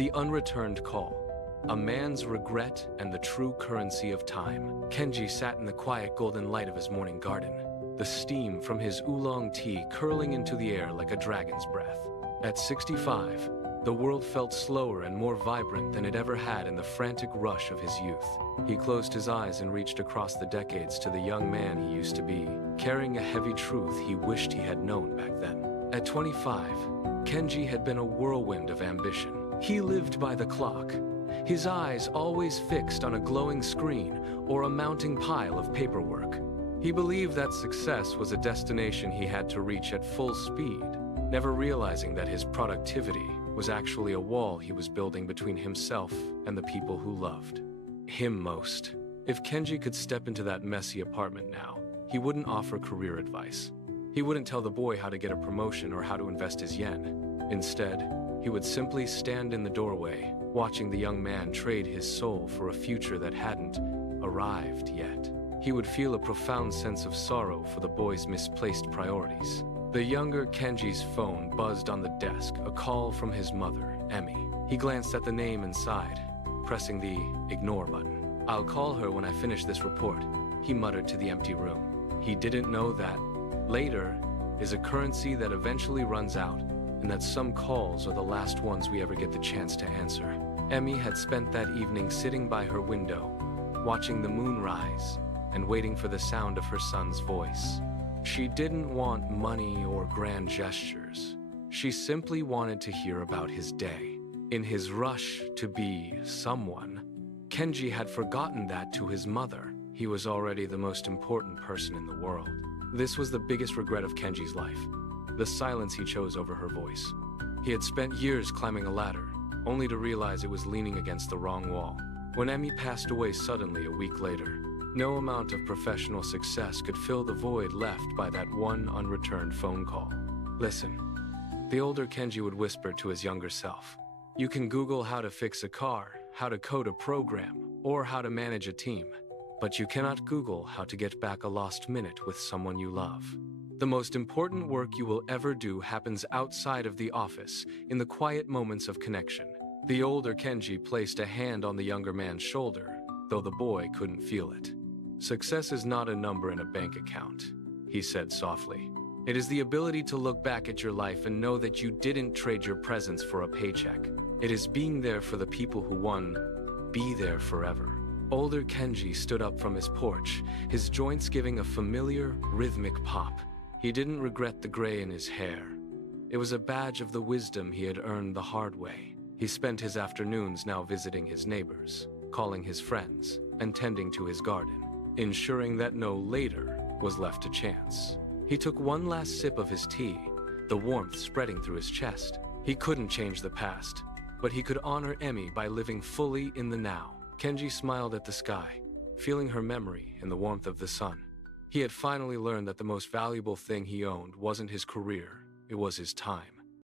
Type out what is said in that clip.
The Unreturned Call. A man's regret and the true currency of time. Kenji sat in the quiet golden light of his morning garden, the steam from his oolong tea curling into the air like a dragon's breath. At 65, the world felt slower and more vibrant than it ever had in the frantic rush of his youth. He closed his eyes and reached across the decades to the young man he used to be, carrying a heavy truth he wished he had known back then. At 25, Kenji had been a whirlwind of ambition. He lived by the clock, his eyes always fixed on a glowing screen or a mounting pile of paperwork. He believed that success was a destination he had to reach at full speed, never realizing that his productivity was actually a wall he was building between himself and the people who loved him most. If Kenji could step into that messy apartment now, he wouldn't offer career advice. He wouldn't tell the boy how to get a promotion or how to invest his yen. Instead, he would simply stand in the doorway, watching the young man trade his soul for a future that hadn't arrived yet. He would feel a profound sense of sorrow for the boy's misplaced priorities. The younger Kenji's phone buzzed on the desk, a call from his mother, Emmy. He glanced at the name and sighed, pressing the ignore button. "I'll call her when I finish this report," he muttered to the empty room. He didn't know that later is a currency that eventually runs out, and that some calls are the last ones we ever get the chance to answer. Emmy had spent that evening sitting by her window, watching the moon rise and waiting for the sound of her son's voice. She didn't want money or grand gestures. She simply wanted to hear about his day. In his rush to be someone, Kenji had forgotten that to his mother, he was already the most important person in the world. This was the biggest regret of Kenji's life, the silence he chose over her voice. He had spent years climbing a ladder, only to realize it was leaning against the wrong wall. When Emmy passed away suddenly a week later, no amount of professional success could fill the void left by that one unreturned phone call. "Listen," the older Kenji would whisper to his younger self. "You can Google how to fix a car, how to code a program, or how to manage a team, but you cannot Google how to get back a lost minute with someone you love. The most important work you will ever do happens outside of the office, in the quiet moments of connection." The older Kenji placed a hand on the younger man's shoulder, though the boy couldn't feel it. "Success is not a number in a bank account," he said softly. "It is the ability to look back at your life and know that you didn't trade your presence for a paycheck. It is being there for the people who won, be there forever." Older Kenji stood up from his porch, his joints giving a familiar, rhythmic pop. He didn't regret the gray in his hair. It was a badge of the wisdom he had earned the hard way. He spent his afternoons now visiting his neighbors, calling his friends, and tending to his garden, ensuring that no later was left to chance. He took one last sip of his tea, the warmth spreading through his chest. He couldn't change the past, but he could honor Emmy by living fully in the now. Kenji smiled at the sky, feeling her memory in the warmth of the sun. He had finally learned that the most valuable thing he owned wasn't his career, it was his time.